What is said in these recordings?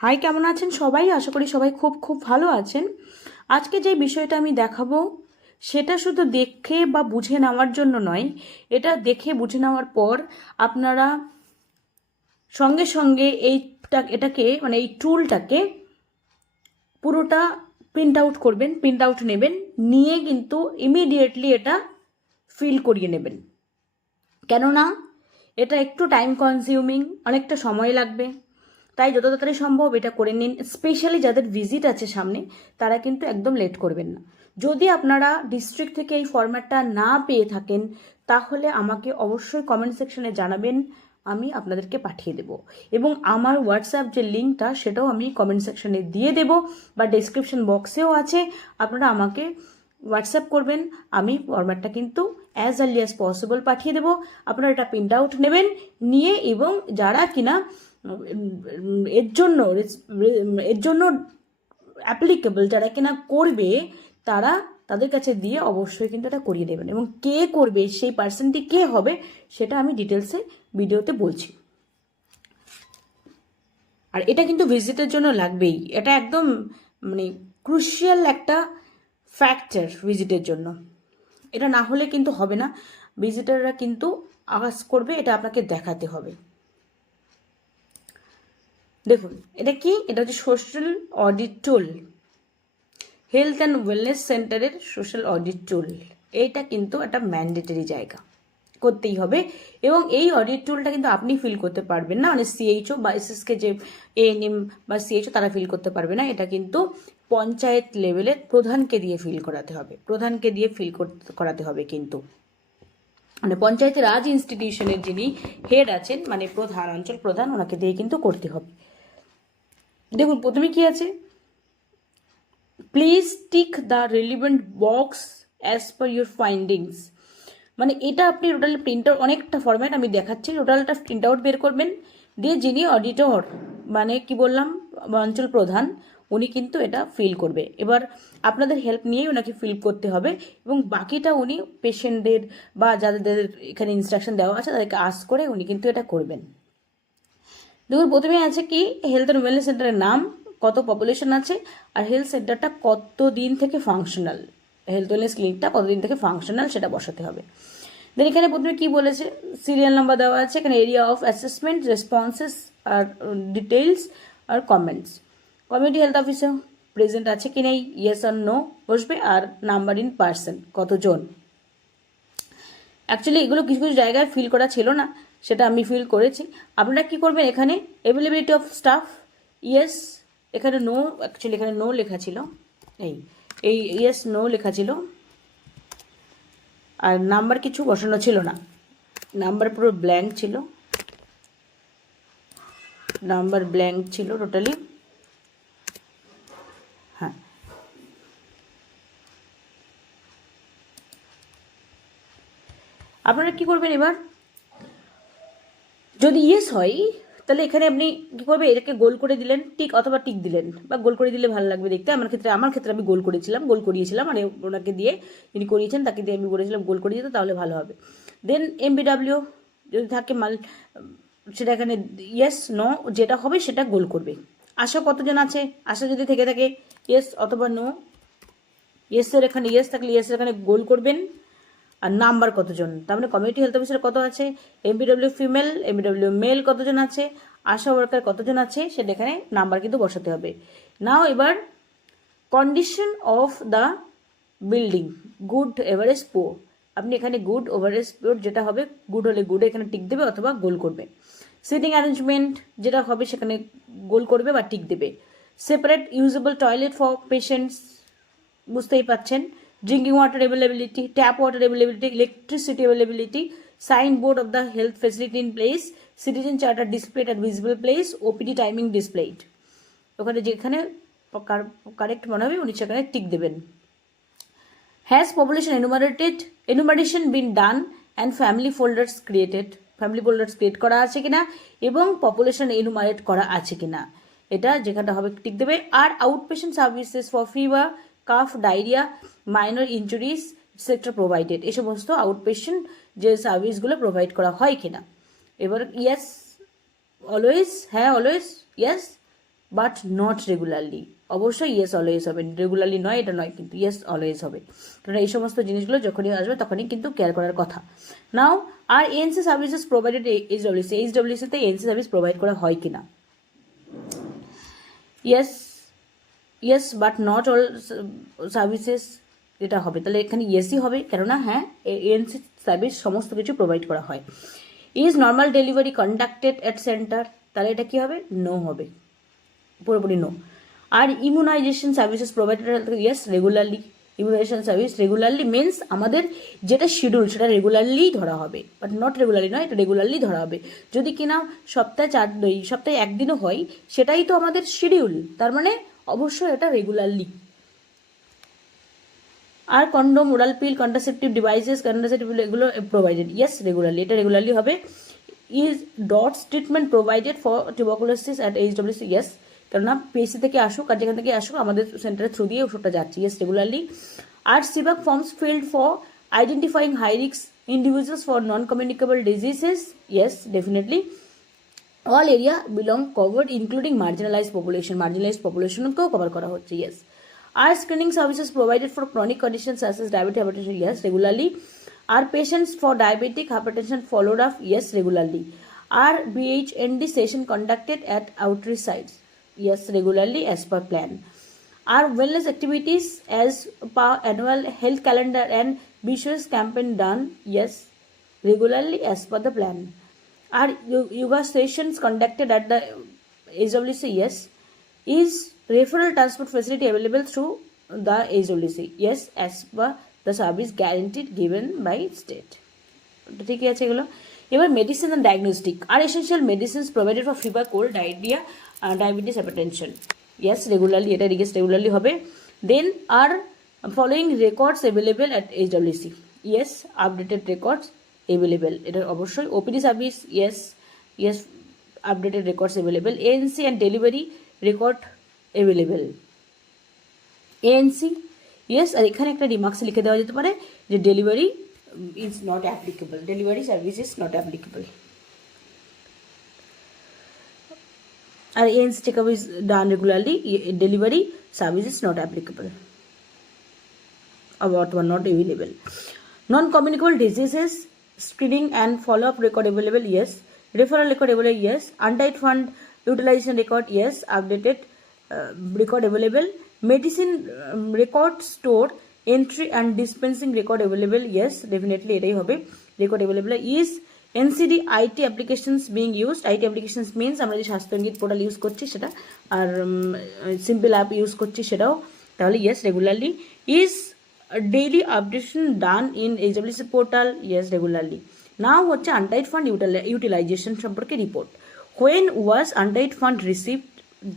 High, কেমন আছেন সবাই? আশা করি সবাই খুব খুব ভালো আছেন। আজকে যে বিষয়টা আমি দেখাবো সেটা শুধু দেখে বা বুঝে নেওয়ার জন্য নয়, এটা দেখে বুঝে নেওয়ার পর আপনারা সঙ্গে সঙ্গে এটাকে মানে এই টুলটাকে পুরোটা প্রিন্ট আউট করবেন, প্রিন্ট আউট নেবেন, নিয়ে কিন্তু ইমিডিয়েটলি এটা ফিল করিয়ে নেবেন। কেননা এটা একটু টাইম কনজিউমিং, অনেকটা সময় লাগবে। তাই যত তাড়াতাড়ি সম্ভব এটা করে নিন। স্পেশালি যাদের ভিজিট আছে সামনে, তারা কিন্তু একদম লেট করবেন না। যদি আপনারা ডিস্ট্রিক্ট থেকে এই ফরম্যাটটা না পেয়ে থাকেন, তাহলে আমাকে অবশ্যই কমেন্ট সেকশনে জানাবেন, আমি আপনাদেরকে পাঠিয়ে দেব। এবং আমার হোয়াটসঅ্যাপ যে লিঙ্কটা, সেটাও আমি কমেন্ট সেকশনে দিয়ে দেব, বা ডেসক্রিপশন বক্সেও আছে। আপনারা আমাকে হোয়াটসঅ্যাপ করবেন, আমি ফরম্যাটটা কিন্তু অ্যাজ আর্লি অ্যাজ পসিবল পাঠিয়ে দেবো। আপনারা এটা প্রিন্ট আউট নেবেন, নিয়ে এবং যারা কিনা এর জন্য অ্যাপ্লিকেবল, যারা কিনা করবে, তাদের কাছে দিয়ে অবশ্যই কিন্তু এটা করিয়ে দেবেন। এবং কে করবে, সেই পার্সনটি কে হবে, সেটা আমি ডিটেলসে ভিডিওতে বলছি। আর এটা কিন্তু ভিজিটের জন্য লাগবেই, এটা একদম মানে ক্রুশিয়াল একটা ফ্যাক্টর ভিজিটের জন্য। এটা না হলে কিন্তু হবে না, ভিজিটাররা কিন্তু আওয়াজ করবে, এটা আপনাকে দেখাতে হবে। দেখুন এটা কি, এটা হচ্ছে social audit tool, health and wellness সেন্টারের সোশ্যাল অডিট টুল। এইটা কিন্তু একটা ম্যান্ডেটরি জায়গা, করতেই হবে। এবং এই অডিট টুলটা কিন্তু আপনি ফিল করতে পারবেন না, মানে সিএইচও বা এসএসকে যে এএনএম বা সিএইচও তারা ফিল করতে পারবে না। এটা কিন্তু পঞ্চায়েত লেভেলের প্রধানকে দিয়ে ফিল করাতে হবে, প্রধানকে দিয়ে ফিল করাতে হবে কিন্তু, মানে পঞ্চায়েতের রাজ ইনস্টিটিউশনের যিনি হেড আছেন, মানে প্রধান, অঞ্চল প্রধান, ওনাকে দিয়ে কিন্তু করতে হবে। দেখুন প্রথমে কি আছে, please tick the relevant box as per your findings. মানে এটা আপনি টোটালি প্রিন্ট আউট, অনেকটা ফরম্যাট আমি দেখাচ্ছি, টোটালটা প্রিন্ট আউট বের করবেন, দিয়ে যিনি অডিটর, মানে কি বললাম, অঞ্চল প্রধান, উনি কিন্তু এটা ফিল করবে। এবার আপনাদের হেল্প নিয়েই ওনাকে ফিল করতে হবে, এবং বাকিটা উনি পেশেন্টদের বা যাদের এখানে ইনস্ট্রাকশন দেওয়া আছে তাদেরকে আস্ক করে উনি কিন্তু এটা করবেন। দেখুন প্রথমে আছে কি, হেলথ অ্যান্ড ওয়েলনেস সেন্টারের নাম, কত পপুলেশন আছে, আর হেলথ সেন্টারটা কতদিন থেকে ফাংশনাল, হেলথ ওয়েলনেস ক্লিনিকটা কতদিন থেকে ফাংশনাল, সেটা বসাতে হবে। দেন এখানে প্রথমে কি বলেছে, সিরিয়াল নাম্বার দেওয়া আছে, এখানে এরিয়া অফ অ্যাসেসমেন্ট, রেসপন্সেস আর ডিটেলস আর comments, community health officer present আছে কি নেই, ইয়েস আর নো বসবে, আর নাম্বার ইন পার্সন কতজন। অ্যাকচুয়ালি এগুলো কিছু কিছু জায়গায় ফিল করা ছিল না, সেটা আমি ফিল করেছি। আপনারা কি করবেন, এখানে অ্যাভেলেবিলিটি অফ স্টাফ, ইয়েস, এখানে নো, অ্যাকচুয়ালি এখানে নো লেখা ছিল, এই এই ইয়েস নো লেখা ছিল, আর নাম্বার কিছু বসানো ছিল না, নাম্বার পুরো ব্ল্যাঙ্ক ছিল, নাম্বার ব্ল্যাঙ্ক ছিল টোটালি। হ্যাঁ, আপনারা কি করবেন এবার, যদি ইয়েস হয় তাহলে এখানে আপনি কী করবে, এটাকে গোল করে দিলেন, টিক অথবা টিক দিলেন, বা গোল করে দিলে ভালো লাগবে দেখতে। আমার ক্ষেত্রে আমি গোল করিয়েছিলাম, মানে ওনাকে দিয়ে, যিনি করিয়েছেন তাকে দিয়ে আমি বলেছিলাম গোল করিয়ে দিতে, তাহলে ভালো হবে। দেন এমবিডাব্লিউ যদি থাকে সেটা এখানে ইয়েস নো যেটা হবে সেটা গোল করবে। আশা কতজন আছে, আশা যদি থেকে থাকে ইয়েস অথবা নো, ইয়েসের এখানে ইয়েস থাকলে ইয়েসের এখানে গোল করবেন, আর নাম্বার কতজন, তার মানে কমিউনিটি হেলথ অফিসার কত আছে, এমপিডব্লিউ ফিমেল, এমপিডব্লিউ মেল কতজন আছে, আশা ওয়ার্কার কতজন আছে, সেটা এখানে নাম্বার কিন্তু বসাতে হবে। নাও এবার condition of the building, good average poor, আপনি এখানে গুড এভারেজ পোর যেটা হবে, গুড হলে গুড এখানে টিক দেবে অথবা গোল করবে। সিটিং অ্যারেঞ্জমেন্ট যেটা হবে সেখানে গোল করবে বা টিক দেবে। Separate usable toilet for patients, বুঝতেই পাচ্ছেন। Drinking water availability, tap water availability, electricity availability, sign board of the health facility in place, citizen charter displayed at visible place, OPD timing displayed. ওখানে যেখানে correct মনে হবে উনি সেখানে tick দেবেন। Has population enumeration been done and family folders created, family folders create করা আছে কিনা এবং পপুলেশন এনুমারেট করা আছে কিনা, এটা যেখানটা হবে টিক দেবে। আর out patient services for fever, cough, diarrhoea, minor injuries etcetera provided, এই সমস্ত আউটপেশেন্ট যে সার্ভিসগুলো প্রোভাইড করা হয় কিনা। এবার ইয়েস অলওয়েজ, হ্যাঁ always yes, but not regularly, অবশ্যই ইয়েস অলওয়েজ হবে, রেগুলারলি নয় এটা নয়, কিন্তু ইয়েস অলওয়েজ হবে। কারণ এই সমস্ত জিনিসগুলো যখনই আসবে তখনই কিন্তু কেয়ার করার কথা। নাও আর এএনসি সার্ভিসেস প্রোভাইডেড এইচডব্লিউসিতে এএনসি সার্ভিস প্রোভাইড করা হয় কিনা, yes but not all services, এটা হবে। তাহলে এখানে ইয়েসই হবে, কেননা হ্যাঁ এএনসি সার্ভিস সমস্ত কিছু প্রোভাইড করা হয়। Is normal delivery conducted at centre, তাহলে এটা কী হবে, নো হবে, পুরোপুরি নো। আর immunisation services provided, yes regularly, immunisation service regularly means আমাদের যেটা শিডিউল সেটা রেগুলারলি ধরা হবে, বাট নট রেগুলারলি নয়, এটা রেগুলারলি ধরা হবে। যদি কিনা সপ্তাহে একদিনও হয়, সেটাই তো আমাদের শিডিউল, তার মানে অবশ্যই এটা রেগুলারলি। আর condom, oral pill, contraceptive devices, এগুলো প্রোভাইডেড, ইয়েস রেগুলারলি, এটা রেগুলারলি হবে। Is DOTS treatment provided for tuberculosis at HWC, yes, কেননা পিএসসি থেকে আসুক আর যেখান থেকে আসুক আমাদের সেন্টারের থ্রু দিয়ে ওষুধটা যাচ্ছে, ইয়েস রেগুলারলি। আর CBAC forms filled for identifying high risk individuals for non communicable diseases, yes definitely. All area belong covered including marginalised পপুলেশনকেও কভার করা হচ্ছে, yes. Are screening services provided for chronic conditions such as diabetes, hypertension? Yes, regularly. Are patients for diabetic hypertension followed up? Yes, regularly. Are BHND session conducted at outreach sites? Yes, regularly as per plan. Are wellness activities as per annual health calendar and BCS campaign done? Yes, regularly as per the plan. Are yoga sessions conducted at the HWC? Yes. Is referral transport facility available through the HWC? Yes, as per the service guaranteed given by state. ঠিক আছে এগুলো। এবার medicine and diagnostic. আর essential medicines provided for fever, cold, diarrhoea, diabetes, hypertension, yes regularly, এটা regularly হবে। Then আর following records available at HWC, yes updated records available, এটা অবশ্যই। OPD service, yes updated records available. ANC and delivery record available, ANC, yes. আর এখানে একটা remarks লিখে দেওয়া যেতে পারে যে delivery is not applicable, delivery service is not applicable. আর ANC checkup is done regularly, delivery service is not applicable অথবা not available. Non communicable diseases screening and follow up record available, yes. Referral record available, yes. Untied fund utilization record, yes. Updated record available. Medicine record store entry and dispensing record available, yes definitely এটাই হবে, record available. Is NCD IT applications being used? IT applications means আমরা যে স্বাস্থ্যঙ্গীত portal use করছি সেটা, আর simple app use করছি সেটাও, তাহলে yes regularly. Is daily updation done in HWC portal? Yes regularly. নাও হচ্ছে আনটাইড ফান্ড ইউটিলাইজেশন সম্পর্কে report. When was untied fund received?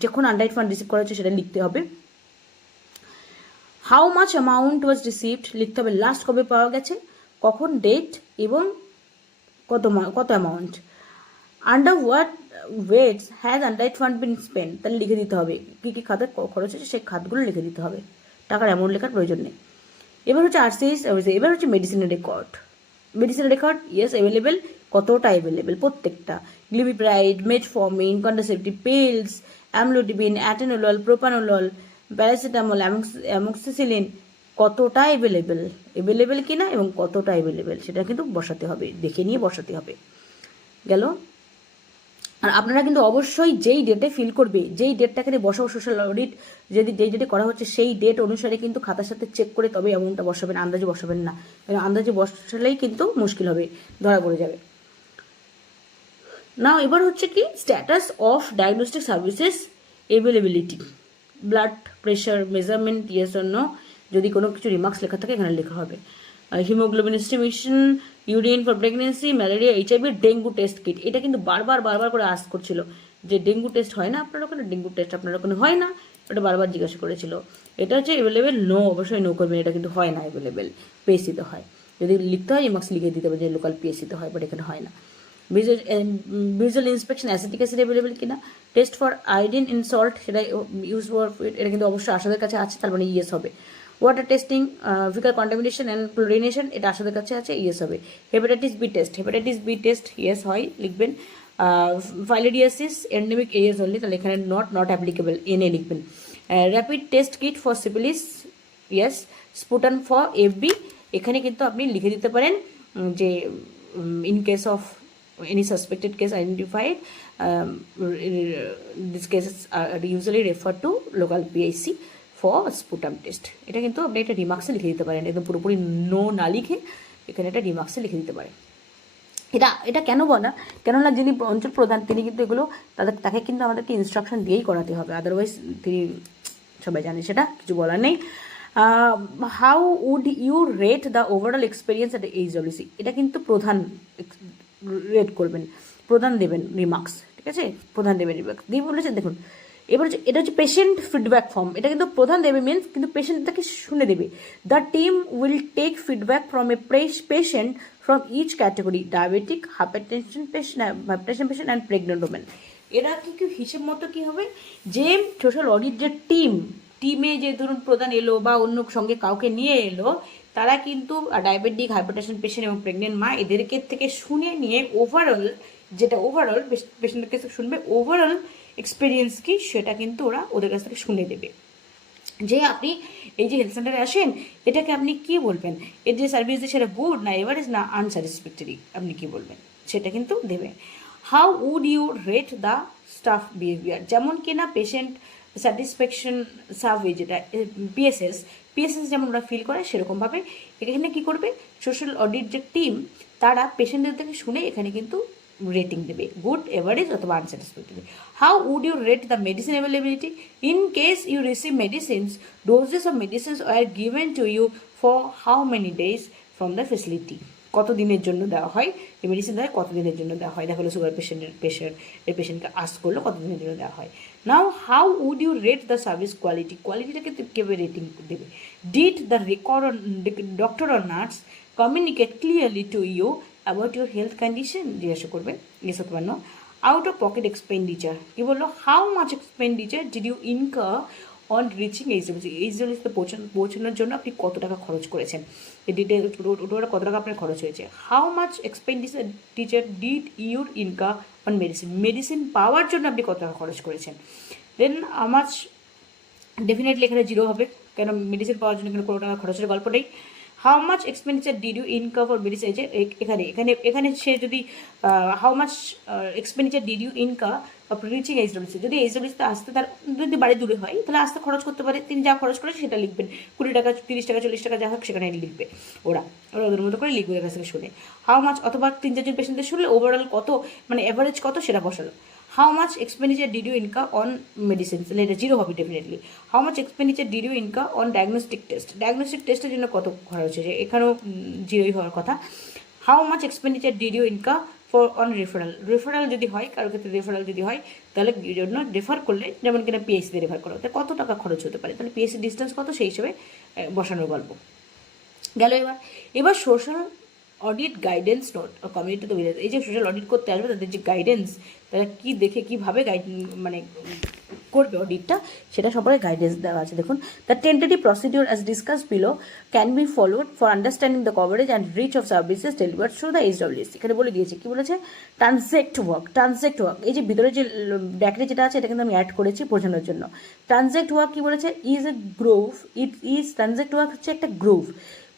যখন আনটাইড ফান্ড রিসিভ করা হচ্ছে সেটা লিখতে হবে। How much amount was received লিখতে হবে, লাস্ট কবে পাওয়া গেছে, কখন, ডেট এবং কত amount. Under what weights has untied fund been spend, তাহলে লিখে দিতে হবে কী কী খাতে খরচ হচ্ছে, সেই খাতগুলো লিখে দিতে হবে, টাকার অ্যামাউন্ট লেখার প্রয়োজন নেই। এবার হচ্ছে আরসিএস, এবার হচ্ছে মেডিসিনের রেকর্ড। মেডিসিনের রেকর্ড, ইয়েস অ্যাভেলেবেল, কতটা অ্যাভেলেবেল, প্রত্যেকটা। Glimepiride, metformin, contraceptive pills, amlodipine, atenolol, propranolol, paracetamol, amoxicillin, কতটা অ্যাভেলেবেল কিনা এবং কতটা অ্যাভেলেবেল সেটা কিন্তু বসাতে হবে, দেখে নিয়ে বসাতে হবে। গেল। আর আপনারা কিন্তু অবশ্যই যেই ডেটে ফিল করবে, যেই ডেটটাকে বসাবো সোশ্যাল অডিট, যেই ডেটে করা হচ্ছে সেই ডেট অনুসারে কিন্তু খাতার সাথে চেক করে তবে অ্যামাউন্টটা বসাবেন, আন্দাজে বসাবেন না, আন্দাজে বসালেই কিন্তু মুশকিল হবে, ধরা পড়ে যাবে। নাও এবার হচ্ছে কি status of diagnostic services availability, blood pressure measurement, yes or no, যদি কোনো কিছু রিমার্কস লেখা থাকে এখানে লেখা হবে। Haemoglobin estimation, urine for pregnancy, malaria, HIV, dengue test kit, এটা কিন্তু বারবার করে আস্ক করছিল যে ডেঙ্গু টেস্ট হয় না আপনার ওখানে, ডেঙ্গু টেস্ট আপনার ওখানে হয় না, এটা বারবার জিজ্ঞাসা করেছিল। এটা হচ্ছে অ্যাভেলেবেল, নো, অবশ্যই নো করবেন, এটা কিন্তু হয় না অ্যাভেলেবেল, পিএসসিতে হয়, যদি লিখতে হয় রিমার্কস লিখে দিতে হবে যে লোকাল পিএসসিতে হয়, বাট এখানে হয় না। Visual inspection acetic acid available কিনা, test for iodine in salt, সেটা ইউজ ফর এটা কিন্তু অবশ্যই আশাদের কাছে আছে, তার মানে ইয়েস হবে। Water testing, faecal contamination and chlorination, এটা আশাদের কাছে আছে, ইয়েস হবে। হেপাটাইটিস বি টেস্ট, ইয়েস হয়, লিখবেন। ফাইলেরিয়াসিস এন্ডেমিক এরিয়াস অনলি, তাহলে এখানে নট অ্যাপ্লিকেবল, এনে লিখবেন। Rapid test kit for syphilis, yes. Sputum for FB, এখানে কিন্তু আপনি লিখে দিতে পারেন যে in case of any suspected case identified, these cases are usually referred to local PIC for sputum test. এটা কিন্তু আপনি একটা রিমার্কসে লিখে দিতে পারেন, একদম পুরোপুরি নো না লিখে এখানে একটা রিমার্কসে লিখে দিতে পারেন। এটা কেন বলা, কেননা যিনি অঞ্চল প্রধান তিনি কিন্তু এগুলো তাকে কিন্তু আমাদেরকে ইনস্ট্রাকশন দিয়েই করাতে হবে, আদারওয়াইজ তিনি সবাই জানে, সেটা কিছু বলার নেই। How would you rate the overall experience at HWC, এটা কিন্তু প্রধান রেট করবেন, প্রধান দেবেন রিমার্কস, ঠিক আছে, প্রধান দেবেন রিমার্কস দিয়ে বলেছে। দেখুন এবার হচ্ছে এটা হচ্ছে পেশেন্ট ফিডব্যাক ফর্ম, এটা কিন্তু প্রধান দেবে মিনস কিন্তু পেশেন্ট তাকে শুনে দেবে। The team will take feedback from a patient from each category, diabetic, hypertension patient and pregnant women. এরা কি হিসেব মতো কী হবে, যে সোশ্যাল অডিট যে টিমে যে ধরুন প্রধান এলো বা অন্য সঙ্গে কাউকে নিয়ে এলো, তারা কিন্তু ডায়াবেটিক, হাইপারটেনশন পেশেন্ট এবং প্রেগনেন্ট মা এদেরকে থেকে শুনে নিয়ে ওভারঅল পেশেন্টের কাছে শুনবে, ওভারঅল এক্সপিরিয়েন্স কি সেটা কিন্তু ওদের কাছ থেকে শুনে দেবে। যে আপনি এই যে হেলথ সেন্টারে আসেন, এটাকে আপনি কি বলবেন, এর যে সার্ভিস দিয়ে সেটা গুড না এভারেজ না আনস্যাটিসফ্যাক্টরি, আপনি কি বলবেন সেটা কিন্তু দেবে। How would you rate the staff behaviour, যেমন কিনা পেশেন্ট স্যাটিসফ্যাকশন সার্ভে, যেটা পিএসএস যেমন ওরা ফিল করে সেরকমভাবে এখানে কী করবে, সোশ্যাল অডিট যে টিম তারা পেশেন্টদের থেকে শুনে এখানে কিন্তু রেটিং দেবে, গুড, এভারেজ অথবা unsatisfactory. How would you rate the medicine availability, in case you receive medicines, doses of medicines are given to you for how many days from the facility, কত দিনের জন্য দেওয়া হয় এই মেডিসিন, দেওয়া কত দিনের জন্য দেওয়া হয়, দেখা হলো সুগার পেশেন্টকে আস্ক করলো কত দিনের জন্য দেওয়া হয়। Now how would you rate the service কোয়ালিটিটাকে কীভাবে রেটিং দেবে, did the doctor or nurse communicate clearly to you about your health condition, জিজ্ঞাসা করবে, ইয়েস অথবা no. Out of pocket expenditure, কী বললো, how much expenditure did you incur on reaching HWC পৌঁছানোর জন্য আপনি কত টাকা খরচ করেছেন, এই ডিটেল ওটা কত টাকা আপনার খরচ হয়েছে। How much expenditure did your income on medicine পাওয়ার জন্য আপনি কত টাকা খরচ করেছেন। দেন মাচ, ডেফিনেটলি এখানে জিরো হবে, কেন মেডিসিন পাওয়ার জন্য এখানে কোনো টাকা খরচের গল্প নেই। How much expenditure did you income for medicine, এই যে এখানে সে যদি how much expenditure did you income reaching HWC, যদি HWC আসতে তার যদি বাড়ি দূরে হয় তাহলে আসতে খরচ করতে পারে, তিনি যা খরচ করে সেটা লিখবেন, 20 টাকা 30 টাকা 40 টাকা যা হোক সেখানে লিখবে, ওরা ওদের মতো করে লিখবে ওদের কাছ থেকে শুনে। হাউ মাচ, অথবা 3-4 পেশেন্টদের শুনলে ওভারঅল কত, মানে অ্যাভারেজ কত সেটা বসালো। How much expenditure did you income on medicine, তাহলে এটা জিরো হবে definitely. How much expenditure did you income on diagnostic টেস্টের জন্য কত খরচ হয়েছে, এখানেও জিরোই হওয়ার কথা। How much expenditure did you income for on referral যদি হয়, কারোর ক্ষেত্রে রেফারেল যদি হয় তাহলে জন্য রেফার করলে, যেমন কিনা পিএইচসিতে রেফার করা, তাহলে কত টাকা খরচ হতে পারে, তাহলে পিএইচসি ডিস্টেন্স কত সেই হিসেবে বসানোর গল্প গেল। এবার social audit guidance note, community তো এই যে সোশ্যাল অডিট করতে আসবে তাদের যে গাইডেন্স, তারা কী দেখে কীভাবে মানে করবে অডিটটা, সেটা সবার গাইডেন্স দেওয়া আছে। দেখুন, the tentative procedure as discuss below can be followed for understanding the coverage and reach of services delivered through the HWC। এখানে বলে দিয়েছে, কী বলেছে, ট্রানজেক্ট ওয়ার্ক, এই যে ভিতরে যে ব্র্যাকেটে যেটা আছে এটা কিন্তু আমি অ্যাড করেছি বোঝানোর জন্য। ট্রানজেক্ট ওয়ার্ক কী বলেছে, ট্রানজেক্ট ওয়ার্ক হচ্ছে একটা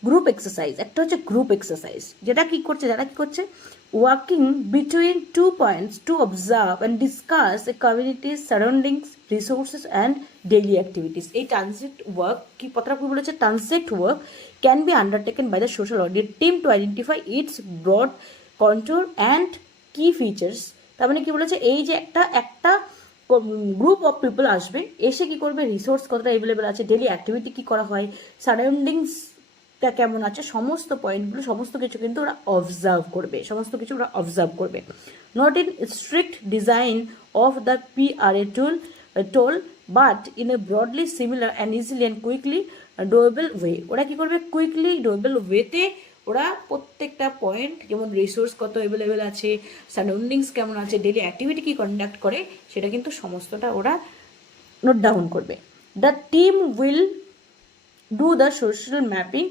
গ্রুপ এক্সারসাইজ, একটা হচ্ছে গ্রুপ এক্সারসাইজ, যেটা কী করছে, যারা কী করছে, working between 2 points to observe and discuss a community's surroundings, resources and daily activities. এই ট্রানজেক্ট ওয়ার্ক কি কথাটা কি বলেছে, transect walk can be undertaken by the social audit team to identify its broad control and কি features. তার মানে কি বলেছে, এই যে একটা গ্রুপ অফ পিপল আসবে, এসে কি করবে, রিসোর্স কতটা অ্যাভেলেবেল আছে, ডেলি অ্যাক্টিভিটি কী করা হয়, সারাউন্ডিংস কেমন আছে, সমস্ত পয়েন্টগুলো সমস্ত কিছু কিন্তু ওরা অবজার্ভ করবে, not in strict design of the PRA tool but in a broadly similar and easily and quickly doable way. ওরা কী করবে, কুইকলি ডোয়েবল ওয়েতে ওরা প্রত্যেকটা পয়েন্ট, যেমন রিসোর্স কত অ্যাভেলেবেল আছে, সারাউন্ডিংস কেমন আছে, ডেলি অ্যাক্টিভিটি কী কন্ডাক্ট করে, সেটা কিন্তু সমস্তটা ওরা নোট ডাউন করবে। The team will do the social mapping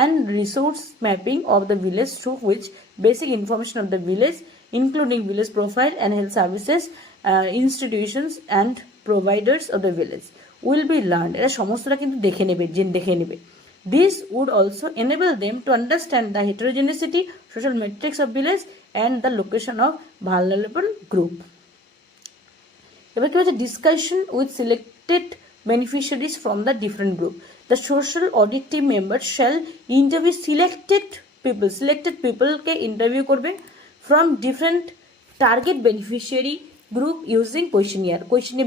and resource mapping of the village through which basic information of the village including village profile and health services, institutions and providers of the village will be learned. এরা সমস্তটা কিন্তু দেখে নেবে. This would also enable them to understand the heterogeneity, social metrics of village and the location of vulnerable group. এবার কি হচ্ছে discussion with selected beneficiaries from the different group. The social audit team member shall interview selected পিপলকে interview করবে from different target beneficiary group using questionnaire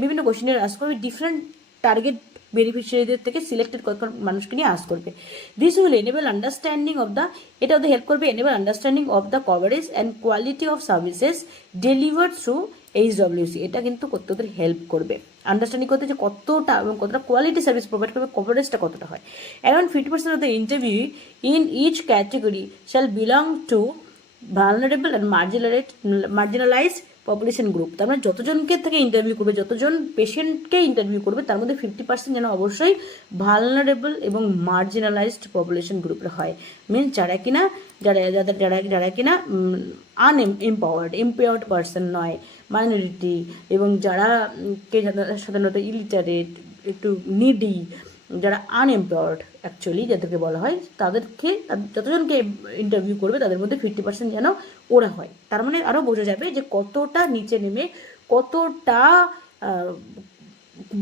বিভিন্ন questionnaire ask করবে different target বেনিফিশিয়ারিদের থেকে selected কত মানুষকে নিয়ে আস করবে. This will enable understanding of the এটা ওদের হেল্প করবে enable understanding of the coverage and quality of services delivered through HWC. এটা কিন্তু করতে ওদের হেল্প করবে আন্ডারস্ট্যান্ডিং করতে যে কতটা এবং কতটা কোয়ালিটি সার্ভিস প্রোভাইড করবে, কভারেজটা কতটা হয়. Around 50% of the interview in each category shall belong to vulnerable and marginalised population group. তার মানে যতজনকে থেকে ইন্টারভিউ করবে, যতজন পেশেন্টকে ইন্টারভিউ করবে তার মধ্যে 50% যেন অবশ্যই ভালনারেবল এবং মার্জিনালাইজড পপুলেশন গ্রুপের হয়. মিনস যারা কিনা এম্পাওয়ার্ড পার্সন নয়, মাইনরিটি, এবং যারা সাধারণত ইলিটারেট, একটু নিডি, যারা আনএমপাওয়ার্ড অ্যাকচুয়ালি যাদেরকে বলা হয়, তাদেরকে যতজনকে ইন্টারভিউ করবে তাদের মধ্যে 50% যেন ওরা হয়. তার মানে আরও বোঝা যাবে যে কতটা নিচে নেমে কতটা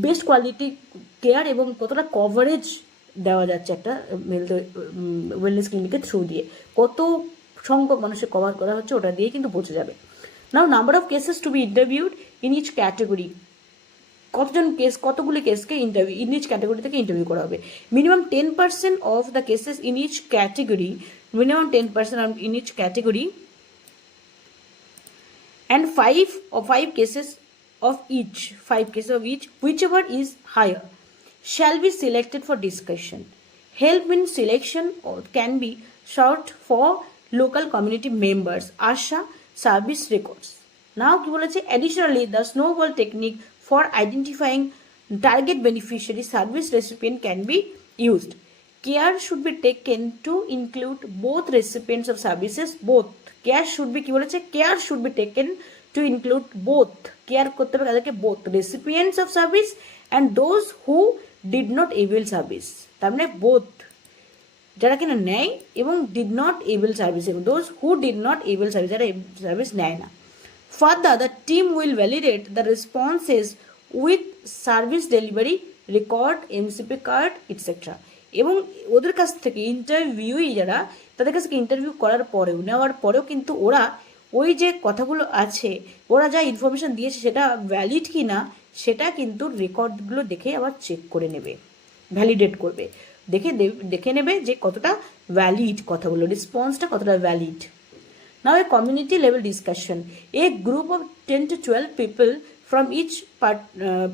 বেস্ট কোয়ালিটি কেয়ার এবং কতটা কভারেজ দেওয়া যাচ্ছে একটা ওয়েলনেস ক্লিনিকের থ্রু দিয়ে, কত সংখ্যক মানুষের কভার করা হচ্ছে ওটা দিয়ে কিন্তু বোঝা যাবে. Now number of cases to be interviewed in each category. কতগুলি কেসকে ইন্টারভিউ ইন ইচ ক্যাটাগরি থেকে ইন্টারভিউ করা হবে. Minimum 10% of the cases in each category, minimum 10% in each category and 5 cases of each, whichever is higher, shall be selected for discussion. Help in selection can be sought for local community members, ASHA service records. Now কি বলেছে, additionally the snowball technique for identifying target beneficiary service recipient can be used. Care should be taken to include both recipients of services. Care should be taken to include both. Care করতে হবে তাদেরকে both recipients of service and those who did not avail service. তার মানে both যারা কিনা নেয় এবং did not avail service এবং those who did not avail service, যারা সার্ভিস নেয় না. Further, the team will validate the responses with service delivery record, MCP card, etc. এবং ওদের কাছ থেকে ইন্টারভিউই যারা, তাদের কাছ থেকে ইন্টারভিউ নেওয়ার পরেও কিন্তু ওরা ওই যে কথাগুলো আছে, ওরা যা ইনফরমেশন দিয়েছে সেটা ভ্যালিড কি না সেটা কিন্তু রেকর্ডগুলো দেখে আবার চেক করে নেবে, ভ্যালিডেট করবে, দেখে নেবে যে কতটা ভ্যালিড কথাগুলো, রেসপন্সটা কতটা valid. Now a community level discussion. A group of 10 to 12 people from each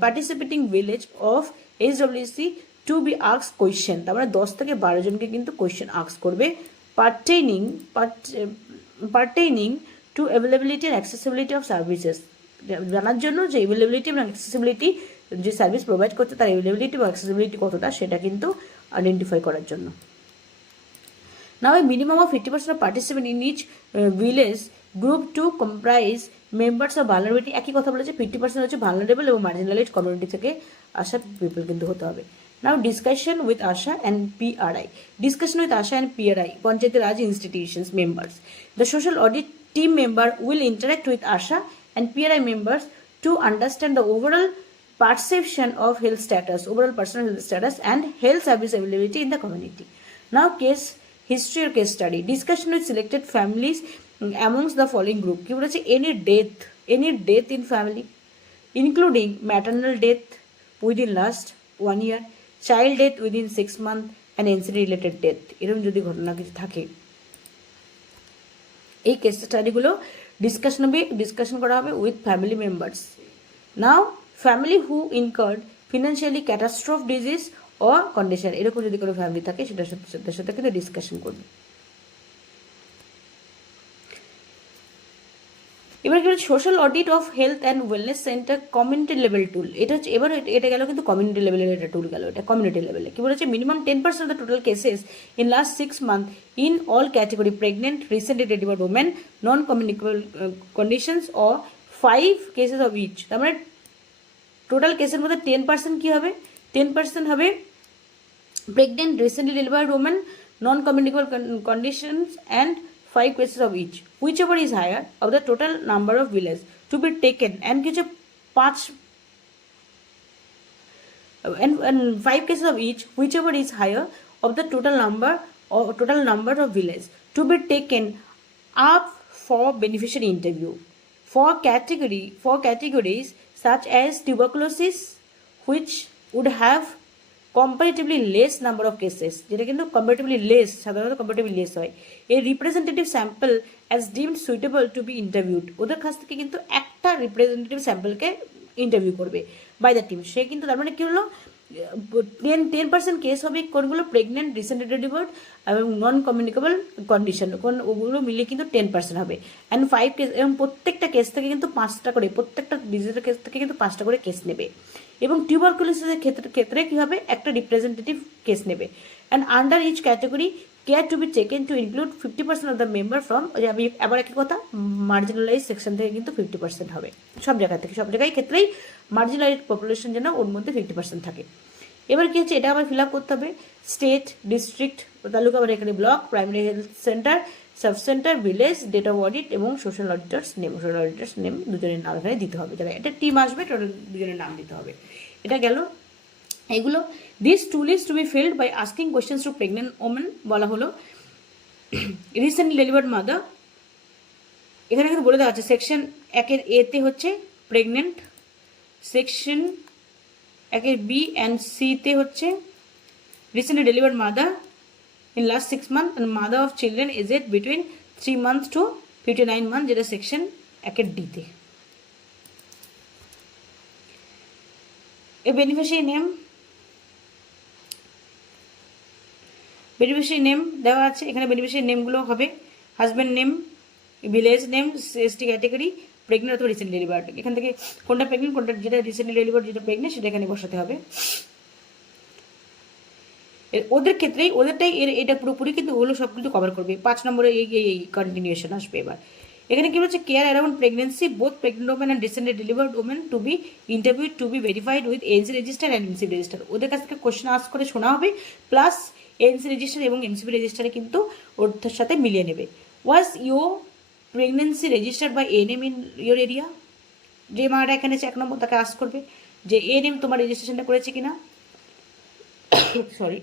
participating village of HWC to be asked question. তার মানে 10 থেকে 12 জনকে কিন্তু কোয়েশ্চেন আস্ক করবে pertaining to availability and accessibility of services. জানার জন্য যে availability এবং accessibility যে সার্ভিস প্রোভাইড করতে তার availability বা accessibility কতটা সেটা কিন্তু আইডেন্টিফাই করার জন্য. Now a minimum of 50% of participants in each village group to comprise members of vulnerability. একই কথা বলেছে, 50% হচ্ছে vulnerable এবং marginalized community থেকে আসা পিপল কিন্তু হতে হবে. Now discussion with ASHA and PRI. Discussion with ASHA and PRI, Panchayati Raj institutions members. The social audit team member will interact with ASHA and PRI members to understand the overall perception of overall personal health status and health service availability in the community. Now history or case study. Discussion with selected families amongst the following group. কি বলেছে, any death in family including maternal death within last 1 year, child death within 6 months and incident related death, এরকম যদি ঘটনা কিছু থাকে এই case স্টাডিগুলো discussion করা হবে with family members. Now family who incurred financially catastrophe disease ও কন্ডিশন, এরকম যদি কোনো ফ্যামিলি থাকে সেটার সাথে কিন্তু ডিসকাশন করবে. এবার এবার কি হচ্ছে social audit of health and wellness centre community level tool. এটা হচ্ছে এবার এটা গেল কিন্তু কমিউনিটি লেভেলের একটা টুল গেল, এটা কমিউনিটি লেভেলে কি বলেছে minimum 10% of the total cases in last 6 months in all category pregnant recently delivered women non communicable conditions or 5 cases of each. তার মানে টোটাল কেসের মধ্যে 10% কি হবে, 10% হবে pregnant recently delivered women non communicable conditions and 5 cases of each, whichever is higher of the total number of villages to be taken and কিছু 5 and 5 cases of each, whichever is higher of the total number of villages to be taken up for beneficiary interview for categories such as tuberculosis which would have comparatively less number of cases, যেটা কিন্তু comparatively less, সাধারণত comparatively less হয়, a representative sample as deemed suitable to be interviewed, ওদের কাছ থেকে কিন্তু একটা representative স্যাম্পলকে interview করবে বাই দ্য টিম। সে কিন্তু তার মানে কি হলো 10% কেস হবে কোনগুলো প্রেগনেন্ট রিসেন্টলি ডেলিভার্ড এবং নন কমিউনিকেবল কন্ডিশন, ওগুলো মিলিয়ে কিন্তু 10% হবে অ্যান্ড 5 কেস, এবং প্রত্যেকটা কেস থেকে কিন্তু 5টা করে, প্রত্যেকটা ডিজিজের কেস থেকে কিন্তু 5টা করে কেস নেবে। এবং টিউবারকুলোসিসের ক্ষেত্রে কি হবে একটা রিপ্রেজেন্টেটিভ কেস নেবে and under each category care to be taken to include 50% of the member from, আমি আবার একই কথা মার্জিনালাইজ সেকশন থেকে কিন্তু 50% হবে সব জায়গা থেকে, সব জায়গায় ক্ষেত্রেই মার্জিনালাইজ পপুলেশন যেন ওর মধ্যে 50% থাকে। এবার কি হচ্ছে এটা আবার ফিল আপ করতে হবে স্টেট, ডিস্ট্রিক্ট, তালুকা, আবার এখানে block, primary health centre, sub centre, village, date of audit এবং সোশ্যাল অডিটার্স নেম দুজনের নাম এখানে দিতে হবে, যারা এটা টিম আসবে টোটাল দুজনের নাম দিতে হবে। এটা গেল এগুলো। This tool is to be filled by asking questions to pregnant women, বলা হলো রিসেন্টলি ডেলিভার্ড মাদার, এখানে কিন্তু বলে দেওয়া আছে সেকশন 1 এতে হচ্ছে প্রেগনেন্ট, সেকশন 1 বি অ্যান্ড সিতে হচ্ছে recently delivered mother in last 6 months and mother of children aged between 3 months to 59 months, যেটা সেকশন 1 ডিতে। এ বেনিফিশিয়ারি নেম দেওয়া আছে এখানে, বেনিফিশিয়ারি নেমগুলো হবে husband name, village name, ST category, pregnant অথবা রিসেন্টলি ডেলিভার্ড, এখান থেকে কোনটা প্রেগনেন্ট কোনটা যেটা রিসেন্টলি ডেলিভার্ড যেটা প্রেগনেন্ট সেটা এখানে বসাতে হবে। ওদের ক্ষেত্রেই ওদেরটাই এটা পুরোপুরি কিন্তু ওগুলো সব কিন্তু কভার করবে। 5 নম্বরে এই কন্টিনিউশন আসবে। এবার এখানে কি হচ্ছে care around pregnancy both pregnant women and recently delivered women to be interview to be verified with NC register and MCB register, ওদের কাছ থেকে কোশ্চেন আস্ক করে শোনা হবে প্লাস এনসি রেজিস্টার এবং এমসিবি রেজিস্টারে কিন্তু ওর সাথে মিলিয়ে নেবে। Was your pregnancy registered by ANM in your area, যে মাটা এখানে আছে 1 নম্বর তাকে আস্ক করবে যে এএনএম তোমার রেজিস্ট্রেশনটা করেছে কিনা, সরি,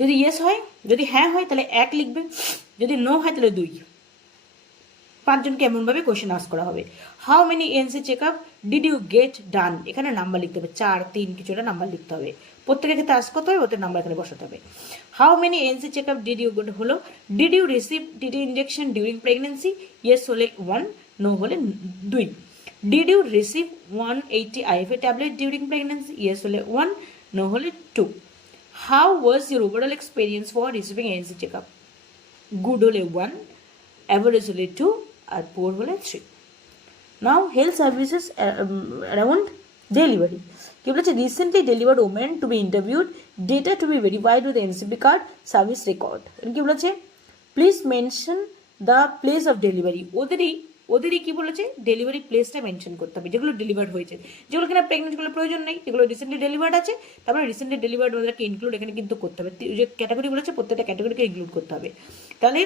যদি ইয়েস হয়, যদি হ্যাঁ হয় তাহলে 1 লিখবে, যদি নো হয় তাহলে 2। 5 জনকে এমনভাবে কোয়েশ্চেন আস্ক করা হবে। How many NC check up did you get done, এখানে নাম্বার লিখতে হবে 4, 3 কিছু একটা নাম্বার লিখতে হবে, প্রত্যেকের ক্ষেত্রে আস্ক করতে হবে, ওদের নাম্বার এখানে বসাতে হবে। How many NC check up did you get হলো, did you receive TT injection during pregnancy, yes হলে 1, নো হলে 2। Did you receive 180 IFA tablet during pregnancy, yes হলে 1, নো হলে 2। How was your overall experience for receiving ANC checkup? Good hole 1, average hole 2, and poor hole 3. Now health services around delivery. কি বলেছে recently delivered women to be interviewed, data to be verified with NCP card, service record. কি বলেছে please mention the place of delivery, ওদেরই কি বলেছে delivery প্লেসটা mention করতে হবে, যেগুলো ডেলিভার্ড হয়েছে, যেগুলো কিনা প্রেগনেন্টগুলো প্রয়োজন নেই, যেগুলো রিসেন্টলি ডেলিভার্ড আছে তারপরে রিসেন্টলি ডেলিভার্ড ওদেরকে ইনক্লুড এখানে কিন্তু করতে হবে, যে ক্যাটাগরি বলেছে প্রত্যেকটা ক্যাটাগরিকে ইনক্লুড করতে হবে। তাহলে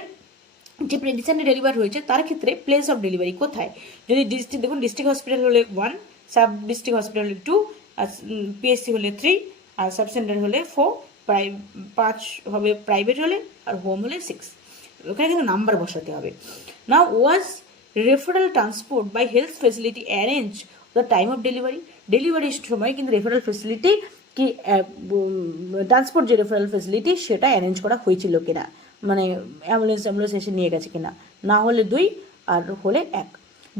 যে রিসেন্টলি ডেলিভার্ড হয়েছে তার ক্ষেত্রে প্লেস অফ ডেলিভারি কোথায়, যদি ডিস্ট্রিক্ট দেখুন ডিস্ট্রিক্ট হসপিটাল হলে 1, সাব ডিস্ট্রিক্ট হসপিটাল হলে 2, আর পিএসসি হলে 3, আর সাব সেন্টার হলে 4, 5 হবে প্রাইভেট হলে, আর হোম হলে 6। ওখানে কিন্তু নাম্বার বসাতে হবে। Now was referral transport by health facility arrange the time of delivery, ডেলিভারির সময় কিন্তু রেফারেল ফেসিলিটি কি ট্রান্সপোর্ট যে রেফারেল ফেসিলিটি সেটা অ্যারেঞ্জ করা হয়েছিল কিনা, মানে অ্যাম্বুলেন্স এসে নিয়ে গেছে কিনা, না হলে 2 আর হলে 1।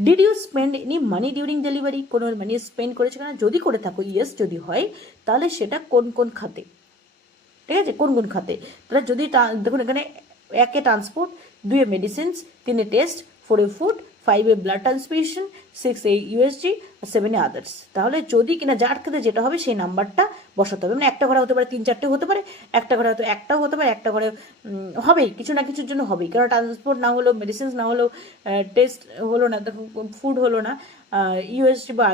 Did you spend any money during delivery, কোনো মানি স্পেন্ড করেছে কিনা, যদি করে থাকো ইয়েস যদি হয় তাহলে সেটা কোন খাতে, ঠিক আছে কোন খাতে। তাহলে যদি দেখুন এখানে 1 ট্রান্সপোর্ট, 2 মেডিসিনস, 3 টেস্ট, 4 ফুড, 5 এ ব্লাড ট্রান্সফিউশন, 6 এ ইউএসজি, আর 7 এ আদার্স। তাহলে যদি কিনা যার ক্ষেত্রে যেটা হবে সেই নাম্বারটা বসাতে হবে। মানে একটা ঘরে হতে পারে 3-4টে হতে পারে, একটা ঘরে হয়তো একটাও হতে পারে, একটা ঘরে হবেই, কিছু না কিছুর জন্য হবেই। কারণ ট্রান্সপোর্ট না হলেও, মেডিসিনস না হলেও, টেস্ট হলো না, ফুড হলো না, ইউএসজি বা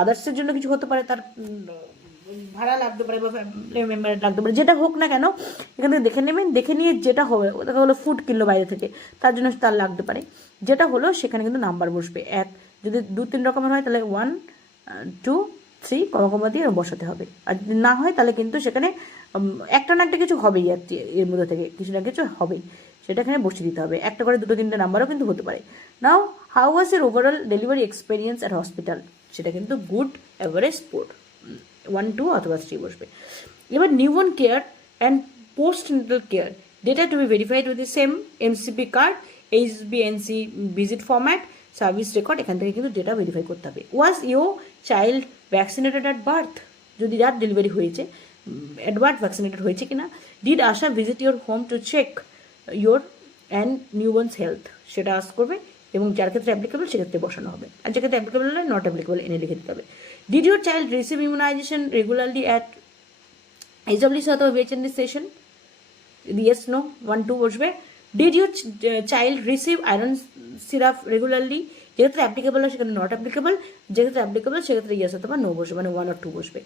আদার্সের জন্য কিছু হতে পারে, তার ভাড়া লাগতে পারে বা ফ্যামিলি মেম্বার লাগতে পারে, যেটা হোক না কেন এখান থেকে দেখে নেবেন। দেখে নিয়ে যেটা হবে, দেখা হলো ফুড কিনলো বাইরে থেকে, তার জন্য তার লাগতে পারে, যেটা হলো সেখানে কিন্তু নাম্বার বসবে 1। যদি 2-3 রকমের হয় তাহলে 1, 2, 3 কমা দিয়ে বসাতে হবে। আর যদি না হয় তাহলে কিন্তু সেখানে একটা না একটা কিছু হবেই, আর এর মধ্যে থেকে কিছু না কিছু হবেই, সেটা এখানে বসিয়ে দিতে হবে। একটা করে 2-3টে নাম্বারও কিন্তু হতে পারে। নাও, হাউ ওয়াজ এর overall delivery experience at hospital? সেটা কিন্তু গুড, অ্যাভারেজ, পোর, 1, 2 অথবা 3 বসবে। এবার newborn care and post natal care data to be verified with the same MCP card, HbNc visit format, service record, এখান থেকে কিন্তু ডেটা ভেরিফাই করতে হবে। Was your child vaccinated at birth? যদি যার ডেলিভারি হয়েছে, অ্যাট বার্থ ভ্যাকসিনেটেড হয়েছে কিনা। Did Asha visit your home to check your and newborn's health? সেটা আস্ক করবে, এবং যার ক্ষেত্রে অ্যাপ্লিকেবল সেক্ষেত্রে বসানো হবে, আর যে ক্ষেত্রে অ্যাপ্লিকেবল নয়, নট অ্যাপ্লিকেবল এনে লিখে দিতে হবে। Did your child receive immunization regularly at HWC অথবা VHND সেশন? ইয়েস, নো, 1, 2 বসবে। Did your child receive iron syrup regularly? যেক্ষেত্রে অ্যাপ্লিকেবল হয় সেখানে নট অ্যাপ্লিকেবল, যেক্ষেত্রে অ্যাপ্লিকেবল সেক্ষেত্রে ইয়েস অথবা নো বসবে, মানে 1 or 2 বসবে।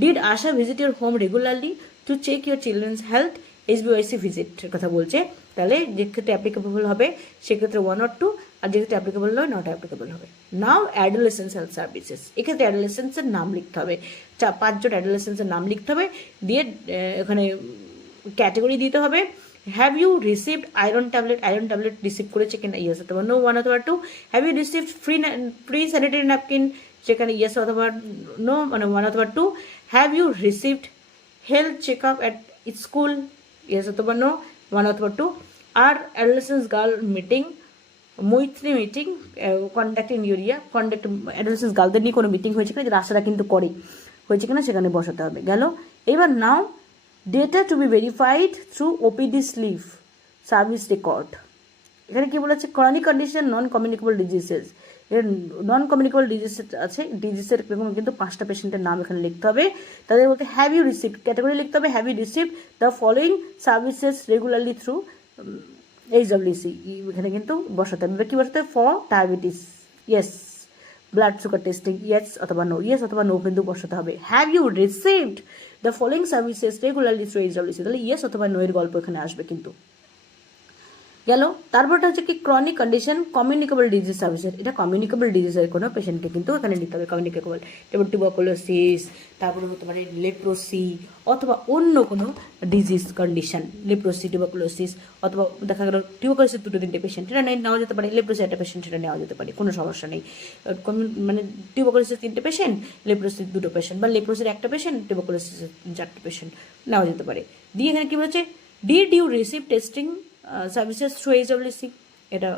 Did Asha visit your home regularly to check your children's health? HbYC visit কথা বলছে, তাহলে যে ক্ষেত্রে অ্যাপ্লিকেবল হবে সেক্ষেত্রে 1 or 2, আর যেক্ষেত্রে অ্যাপ্লিকেবল নয়, নট অ্যাপ্লিকেবল হবে। নাও অ্যাডোলেসেন্স হেলথ সার্ভিসেস, এক্ষেত্রে অ্যাডোলেসেন্সের নাম লিখতে হবে, 5জন অ্যাডোলেসেন্সের নাম লিখতে হবে, দিয়ে এখানে ক্যাটাগরি দিতে হবে। Have you received iron tablet receive করেছে কিনা? ইয়েস অথবা নো, 1 অথবা 2। Have you received free sanitary napkin? সেখানে ইয়েস অথবা নো, মানে 1 অথবা 2। Have you received health check up at school? Yes অথবা নো, 1 অথবা 2। আর adolescence girl meeting, Maitri meeting conduct in ইউরিয়া, অ্যাডোলেসেন্স গার্লদের নিয়ে কোনো মিটিং হয়েছে কিনা, যে রাস্তাটা কিন্তু করে হয়েছে কিনা সেখানে বসাতে হবে। গেল। এবার now data to be verified through OPD slip service record. এখানে কি বলেছে? Chronic condition, non communicable diseases. এর নন কমিউনিকেবল ডিজিজ আছে, ডিজিজের কিন্তু 5টা পেশেন্টের নাম এখানে লিখতে হবে। তাদের বলতে হ্যাভ ইউ রিসিভড, ক্যাটাগরি লিখতে হবে, have you received the following services regularly through HWC? এখানে কিন্তু বসাতে হবে, কি বসাতে হবে? For diabetes, yes. Blood sugar testing, yes অথবা নো, ইয়েস অথবা নো কিন্তু বসাতে হবে। Have you received the following services regularly through HWC? তাহলে ইয়েস অথবা নো এর গল্প এখানে আসবে কিন্তু। গেল। তারপরটা হচ্ছে কি chronic condition communicable disease services. এটা কমিউনিকেবল ডিজিজের কোনো পেশেন্টকে কিন্তু এখানে নিতে হবে, কমিউনিকেবল, যেমন টিউবারকুলোসিস, তারপরে হতে পারে লেপ্রোসি, অথবা অন্য কোনো ডিজিজ কন্ডিশন, লেপ্রোসি, টিউবারকুলোসিস, অথবা দেখা গেল টিউবারকুলোসিস 2-3টে পেশেন্ট, এটা নেওয়া যেতে পারে। লেপ্রোসি একটা পেশেন্ট, সেটা নেওয়া যেতে পারে, কোনো সমস্যা নেই। মানে টিউবারকুলোসিস 3টে পেশেন্ট, লেপ্রোসি 2টো পেশেন্ট, বা লেপ্রোসির একটা পেশেন্ট, টিউবারকুলোসিসের 4টে পেশেন্ট নেওয়া যেতে পারে। দিয়ে এখানে কি বলছে? Did you receive testing services through HWC? এটা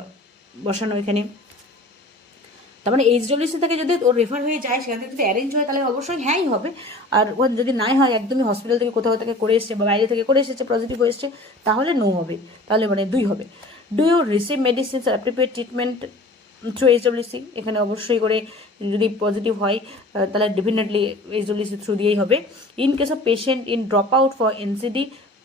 বসানো এখানে। তার মানে HWC থেকে যদি ওর রেফার হয়ে যায়, সেখান থেকে যদি অ্যারেঞ্জ হয়, তাহলে অবশ্যই হ্যাঁই হবে। আর ও যদি নাই হয়, একদমই হসপিটাল থেকে কোথাও থেকে করে এসছে বা বাইরে থেকে করে এসেছে, পজিটিভ হয়ে এসছে, তাহলে নো হবে, তাহলে মানে 2 হবে। ডু ইউ রিসিভ মেডিসিনস আর অ্যাপ্রোপ্রিয়েট ট্রিটমেন্ট থ্রু HWC? এখানে অবশ্যই করে যদি পজিটিভ হয় তাহলে ডেফিনেটলি HWC থ্রু দিয়েই হবে। In case of patient in drop out for NCD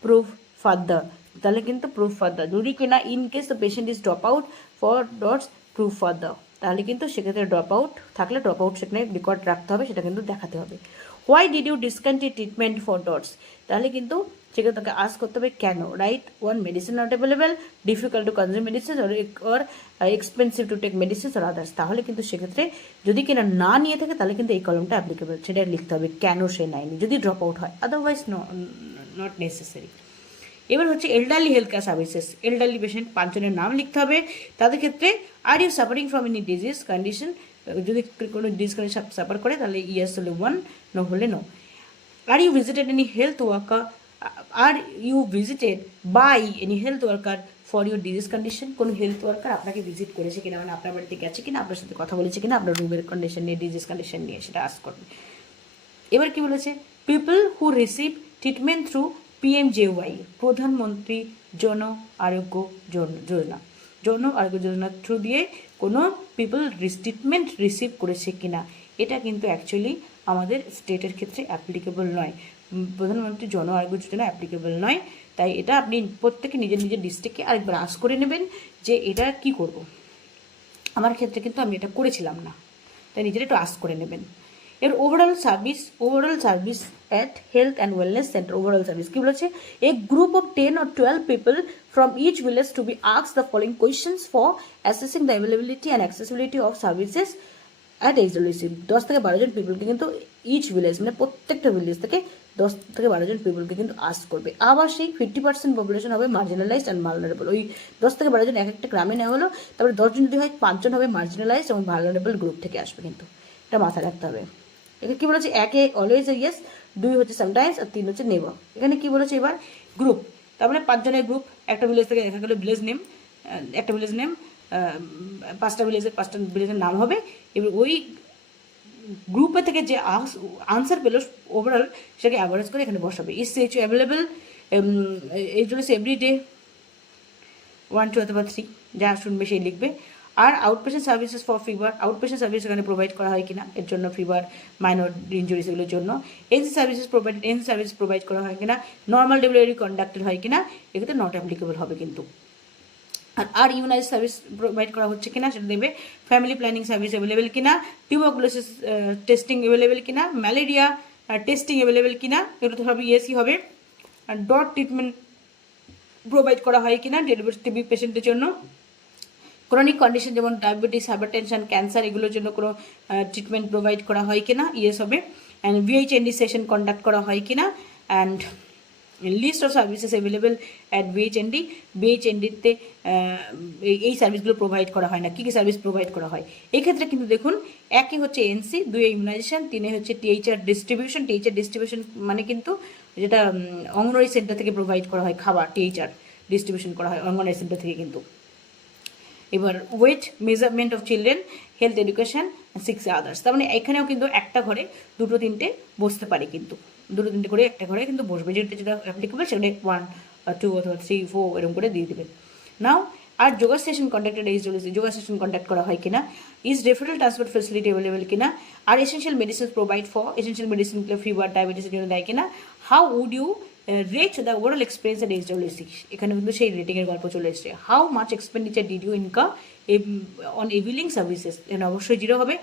proof further, তাহলে কিন্তু প্রুফ ফার্দার। যদি কিনা in case the patient is drop out for DOTS proof further, তাহলে কিন্তু সেক্ষেত্রে ড্রপ আউট থাকলে ড্রপ আউট সেখানে রেকর্ড রাখতে হবে, সেটা কিন্তু দেখাতে হবে। Why did you discontinue treatment for DOTS? তাহলে কিন্তু সেক্ষেত্রে তাকে আস্ক করতে হবে কেন। Right, 1 medicine not available, difficult to consume medicine, or expensive to take medicine or others. তাহলে কিন্তু সেক্ষেত্রে যদি কিনা না নিয়ে থাকে, তাহলে কিন্তু এই কলমটা অ্যাপ্লিকেবল, সেটা লিখতে হবে কেন সে নেয়নি, যদি ড্রপ আউট হয়, আদারওয়াইজ নট নেসেসারি। এবার হচ্ছে elderly health care services. Elderly patient 5 জনের নাম লিখতে হবে। তাদের ক্ষেত্রে are you suffering from any disease condition? যদি কোনো ডিজিজ কন্ডিশন সাফার করে তাহলে ইয়েস হলে 1, নো হলে no. Are you visited any health worker? Are you visited by any health worker for your disease condition? কোনো হেলথ ওয়ার্কার আপনাকে visit করেছে কিনা, মানে আপনার বাড়িতে গেছে কিনা, আপনার সাথে কথা বলেছে কিনা, আপনার রোগের কন্ডিশন নিয়ে, ডিজিজ কন্ডিশন নিয়ে, সেটা আস্ক করবে। এবার কি বলেছে? People who receive treatment through PMJY, প্রধানমন্ত্রী জন আরোগ্য যোজনা। জন আরোগ্য যোজনার থ্রু দিয়ে কোনো পিপল ট্রিটমেন্ট রিসিভ করেছে কিনা, এটা কিন্তু অ্যাকচুয়ালি আমাদের স্টেটের ক্ষেত্রে অ্যাপ্লিকেবল নয়, প্রধানমন্ত্রী জন আরোগ্য যোজনা অ্যাপ্লিকেবল নয়। তাই এটা আপনি প্রত্যেকে নিজের নিজের ডিস্ট্রিক্টে আরেকবার আস করে নেবেন যে এটা কি করব। আমার ক্ষেত্রে কিন্তু আমি এটা করেছিলাম না, তাই নিজেরা একটু আস করে নেবেন। এর overall service at health and wellness centre, overall service কী বলেছে, a group of 10 or 12 people from each village to be ask the following questions for assessing the availability and accessibility of services at HWC. 10 থেকে 12 জন পিপলকে কিন্তু each village, মানে প্রত্যেকটা village থেকে 10 থেকে 12 জন পিপলকে কিন্তু ask করবে। আবার সেই 50% পপুলেশন হবে মার্জিনালাইজড অ্যান্ড ভালনারেবল। ওই 10 থেকে 12 জন এক একটা গ্রামে নেওয়া হলো, তারপরে 10 জন যদি হয় 5 জন হবে মার্জিনালাইজড এবং ভালনারেবল গ্রুপ থেকে আসবে, কিন্তু এটা মাথায় রাখতে হবে। এখানে কী বলেছে, একে অলওয়েজ ইয়েস, 2 হচ্ছে সামটাইমস, আর 3 হচ্ছে নেভার। এখানে কী বলেছে এবার গ্রুপ, তার মানে 5 জনের গ্রুপ, একটা ভিলেজ থেকে দেখা গেলো ভিলেজ নেম, একটা ভিলেজ নেম, 5টা ভিলেজের নাম হবে। এবার ওই গ্রুপে থেকে যে আনসার পেলো ওভারঅল সেটাকে অ্যাভারেজ করে এখানে বসাবে। Is CHO available HWC every day 1 2 অথবা 3, যা শুনবে সেই লিখবে। আর outpatient services for fever, outpatient service এখানে প্রোভাইড করা হয় কিনা, এর জন্য ফিভার, মাইনর ইঞ্জুরিস এগুলোর জন্য। এনসি সার্ভিস প্রোভাইড করা হয় কিনা, নর্মাল ডেলিভারি কন্ডাক্টেড হয় কিনা, এক্ষেত্রে নট অ্যাপ্লিকেবল হবে কিন্তু। আর ইউনাইজ সার্ভিস প্রোভাইড করা হচ্ছে কিনা সেটা দেবে। ফ্যামিলি প্ল্যানিং সার্ভিস অ্যাভেলেবেল কিনা, টিউবারকুলোসিস টেস্টিং অ্যাভেলেবেল কিনা, ম্যালেরিয়া টেস্টিং অ্যাভেলেবেল কিনা, এগুলো তো সব ইয়েসই হবে। আর ডট ট্রিটমেন্ট প্রোভাইড করা হয় কিনা টিবি পেশেন্টের জন্য। ক্রনিক কন্ডিশন যেমন ডায়াবেটিস, হাইপারটেনশন, ক্যান্সার, এগুলোর জন্য কোনো ট্রিটমেন্ট প্রোভাইড করা হয় কিনা, ইয়েস হবে। অ্যান্ড ভিএইচএনডি সেশন কন্ডাক্ট করা হয় কিনা, and list of services available at বিএইচএনডিতে এই সার্ভিসগুলো প্রোভাইড করা হয় না, কী কী সার্ভিস প্রোভাইড করা হয়। এক্ষেত্রে কিন্তু দেখুন, একে হচ্ছে এনসি, 2 ইমিউনাইজেশন, 3 হচ্ছে টিএইচআর ডিস্ট্রিবিউশন। টিএইচআর ডিস্ট্রিবিউশন মানে কিন্তু যেটা অঙ্গনওয়াড়ি সেন্টার থেকে প্রোভাইড করা হয় খাবার, টিএইচআর ডিস্ট্রিবিউশন করা হয় অঙ্গনওয়াড়ি সেন্টার থেকে কিন্তু। এবার weight measurement of children, health education, 6 others. তার মানে এখানেও কিন্তু একটা ঘরে 2 3টে বসতে পারে, কিন্তু 2 3টে করে একটা ঘরে কিন্তু বসবে, যেটা অ্যাপ্লিকেবল সেখানে 1 2 অথবা 3 4 এরকম করে দিয়ে দেবেন। নাও আর yoga session conducted HWC, yoga session conduct করা হয় কিনা, is referral transport facility available কিনা, আর essential medicine provide for, essential মেডিসিনগুলো ফিভার ডায়াবেটিসের জন্য দেয় কিনা, how would you rate the overall experience at HWC. এখানে কিন্তু সেই রেটিংয়ের গল্প চলে এসছে। How much expenditure did you income on availing services, এখানে অবশ্যই 0 হবে।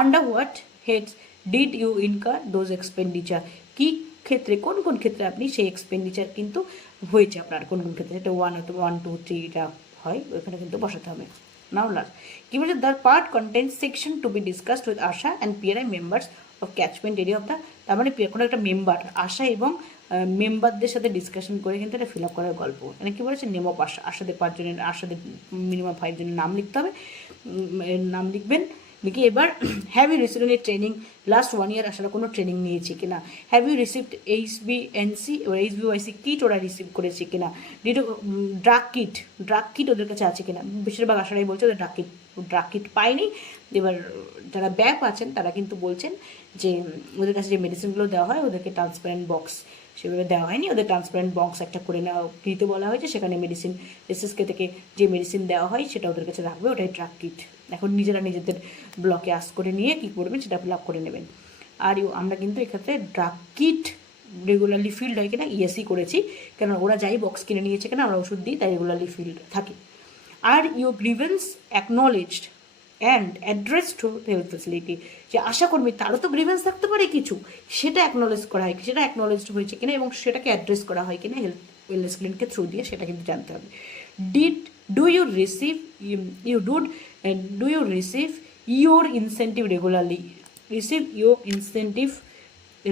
Under what heads did you incur those expenditure, কী ক্ষেত্রে কোন কোন ক্ষেত্রে আপনি সেই এক্সপেন্ডিচার কিন্তু হয়েছে আপনার, কোন কোন ক্ষেত্রে, এটা 1 অথবা 1 2 3 এটা হয়, ওইখানে কিন্তু বসাতে হবে। নাও লাস্ট কী বলছে, the part content section to be discussed with ASHA and PRI members of catchment area of the, তার মানে কোনো একটা মেম্বার, আশা এবং মেম্বারদের সাথে ডিসকাশন করে কিন্তু এটা ফিল আপ করার গল্প। মানে কী বলেছে, নেম অফ আশা, আশাদের 5 জনের, আশাদের মিনিমাম 5 জনের নাম লিখতে হবে, নাম লিখবেন। লিখে এবার have you received a training last 1 year, আশারা কোনো ট্রেনিং নিয়েছে কিনা, হ্যাভ ইউ রিসিভড এইচবিএনসি ও এইচবিওয়াইসি কিট ওরা রিসিভ করেছে কিনা, ড্রাগ কিট ওদের কাছে আছে কিনা, বেশিরভাগ আশারাই বলছে ওদের ড্রাগ কিট পায়নি। এবার যারা ব্যাক আছেন তারা কিন্তু বলছেন যে ওদের কাছে যে মেডিসিনগুলো দেওয়া হয় ওদেরকে ট্রান্সপারেন্ট বক্স সেভাবে দেওয়া হয়নি, ওদের ট্রান্সপারেন্ট বক্স একটা করে নেওয়া দিতে বলা হয়েছে, সেখানে মেডিসিন এসএসকে থেকে যে মেডিসিন দেওয়া হয় সেটা ওদের কাছে রাখবে, ওটাই ড্রাগ কিট। এখন নিজেরা নিজেদের ব্লকে আস করে নিয়ে কী করবেন সেটা ফিল আপ করে নেবেন। আর আমরা কিন্তু এক্ষেত্রে ড্রাগ কিট রেগুলারলি ফিল্ড হয় কিনা ইএসই করেছি, কেন ওরা যাই বক্স কিনে নিয়েছে কিনা আমরা ওষুধ দিই, তাই রেগুলারলি ফিল্ড থাকে। আর your grievance acknowledged and address to health facility, যে আশাকর্মী তারও তো গ্রিভেন্স থাকতে পারে কিছু, সেটা অ্যাকনলেজ করা হয়, সেটা অ্যাকনলেজড হয়েছে কিনা এবং সেটাকে অ্যাড্রেস করা হয় কিনা হেলথ ওয়েলনেস ক্লিনিককে থ্রু দিয়ে, সেটা কিন্তু জানতে হবে। Do you receive your incentive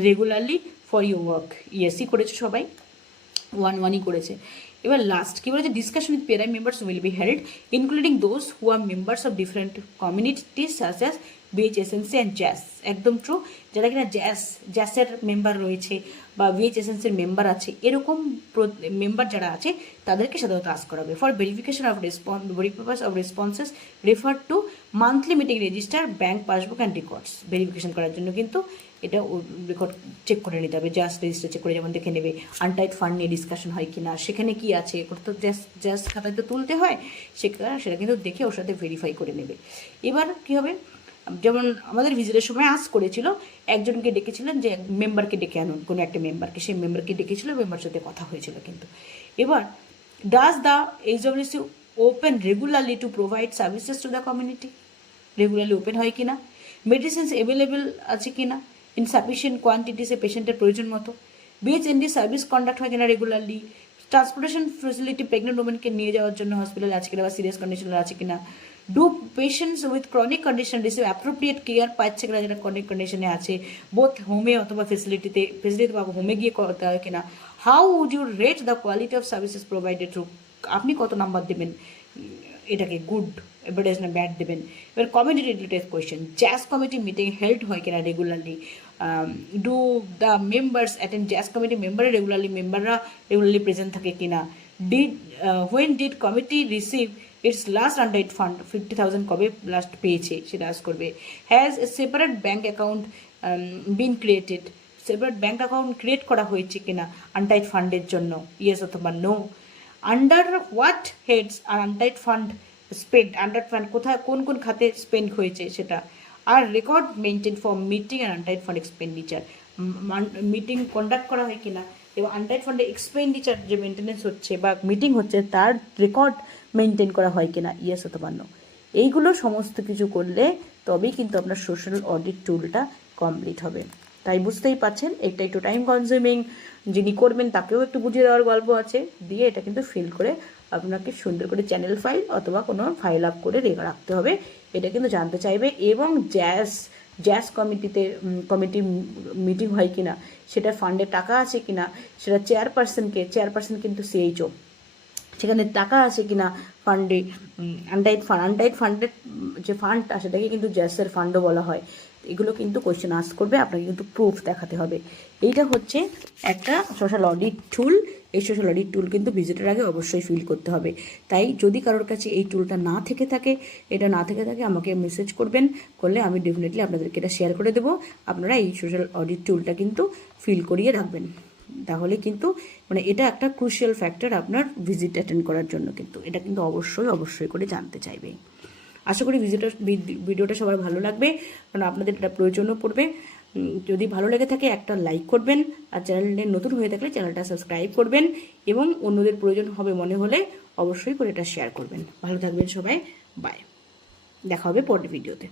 regularly for your work, ইয়েসই করেছে সবাই, 1 করেছে। এবার লাস্ট কী বলেছে, discussion with PRI members will be held including those who are members of different communities such as VHSNC and JAS, একদম ট্রু। যারা কিনা জ্যাসের মেম্বার রয়েছে বা VHSNCর মেম্বার আছে, এরকম মেম্বার যারা আছে তাদেরকে সাধারণত আস্ক করাবে। For verification of verification of responses refer to monthly meeting register, bank passbook and records. Verification করার জন্য কিন্তু এটা রেকর্ড চেক করে নিতে হবে, জাস্ট রেজিস্টার চেক করে যেমন দেখে নেবে আনটাইড ফান্ড নিয়ে ডিসকাশন হয় কিনা, সেখানে কি আছে, ওটা তো জাস্ট খাতায় তো তুলতে হয়, সেটা কিন্তু দেখে ওর সাথে ভেরিফাই করে নেবে। এবার কী হবে, যেমন আমাদের ভিজিটের সময় আস করেছিল, একজনকে ডেকেছিলেন যে মেম্বারকে ডেকে আনুন, কোনো একটা মেম্বারকে, সেই মেম্বারকে ডেকেছিল, মেম্বার সাথে কথা হয়েছিল কিন্তু। এবার does the HWC open regularly to provide services to the community, regularly open হয় কিনা, মেডিসিনস অ্যাভেলেবেল আছে কিনা ইন সাফিসিয়েন্ট কোয়ান্টিটিসে পেশেন্টের প্রয়োজন মতো, BHND সার্ভিস কন্ডাক্ট হয় কিনা রেগুলারলি, ট্রান্সপোর্টেশন ফেসিলিটি প্রেগনেন্ট ওমেনকে নিয়ে যাওয়ার জন্য হসপিটালে আছে কিনা বা সিরিয়াস কন্ডিশনে আছে কিনা, do patients with chronic condition receive appropriate care পাচ্ছে কিনা যারা ক্রনিক কন্ডিশনে আছে, বোথ হোমে অথবা ফেসিলিটি বা হোমে গিয়ে করতে হয় কিনা, how would you rate the quality of services provided through, আপনি কত নাম্বার দেবেন এটাকে, গুড এভারেজ না ব্যাড দেবেন। এবার committee related question, JAS committee meeting held হয় কিনা regularly, do the members attend JAS committee, মেম্বাররা রেগুলারলি প্রেজেন্ট থাকে কিনা, when did committee receive its last untied fund, 50,000 কবে লাস্ট পেয়েছে সেটা আজ করবে, has a separate bank account been created, separate bank account create করা হয়েছে কিনা আনটাইড ফান্ডের জন্য, ইয়েস অথবা no, under what heads are untied fund spend, untied fund কোথায় কোন কোন খাতে স্পেন্ড হয়েছে সেটা, are record maintain for meeting and untied fund expenditure, meeting conduct করা হয় কিনা এবং আনটাইড ফান্ডে এক্সপেন্ডিচার যে মেনটেন্যান্স হচ্ছে বা মিটিং হচ্ছে তার রেকর্ড মেনটেন করা হয় কিনা, ইয়েস অথবা নো। এইগুলো সমস্ত কিছু করলে তবেই কিন্তু আপনার সোশ্যাল অডিট টুলটা কমপ্লিট হবে। তাই বুঝতেই পারছেন এটা একটু টাইম কনজিউমিং, যিনি করবেন তাকেও একটু বুঝিয়ে দেওয়ার গল্প আছে, দিয়ে এটা কিন্তু ফিল করে আপনাকে সুন্দর করে চ্যানেল ফাইল অথবা কোনো ফাইল আপ করে রাখতে হবে, এটা কিন্তু জানতে চাইবে। এবং জ্যাস কমিটি মিটিং হয় কিনা, সেটা ফান্ডে টাকা আছে কিনা, সেটা চেয়ারপারসন কিন্তু CHO, সেখানে টাকা আছে কিনা ফান্ডে, আনটাইড ফান্ডের যে ফান্ডটা সেটাকে কিন্তু জ্যাসের ফান্ডও বলা হয়। এগুলো কিন্তু কোয়েশ্চেন আস্ক করবে, আপনাকে কিন্তু প্রুফ দেখাতে হবে। এইটা হচ্ছে একটা সোশ্যাল অডিট টুল। এই সোশ্যাল অডিট টুল কিন্তু ভিজিটের আগে অবশ্যই ফিল করতে হবে। তাই যদি কারোর কাছে এই টুলটা না থেকে থাকে আমাকে মেসেজ করবেন, করলে আমি ডেফিনেটলি আপনাদেরকে এটা শেয়ার করে দেবো। আপনারা এই সোশ্যাল অডিট টুলটা কিন্তু ফিল করিয়ে রাখবেন, তাহলে কিন্তু মানে এটা একটা ক্রুশিয়াল ফ্যাক্টর আপনার ভিজিট অ্যাটেন্ড করার জন্য, কিন্তু এটা কিন্তু অবশ্যই করে জানতে চাইবে। আশা করি ভিডিওটা সবার ভালো লাগবে, কারণ আপনাদের এটা প্রয়োজনও পড়বে। যদি ভালো লেগে থাকে একটা লাইক করবেন, আর চ্যানেলে নতুন হয়ে থাকলে চ্যানেলটা সাবস্ক্রাইব করবেন, এবং অন্যদের প্রয়োজন হবে মনে হলে অবশ্যই করে এটা শেয়ার করবেন। ভালো থাকবেন সবাই, বাই, দেখা হবে পরের ভিডিওতে।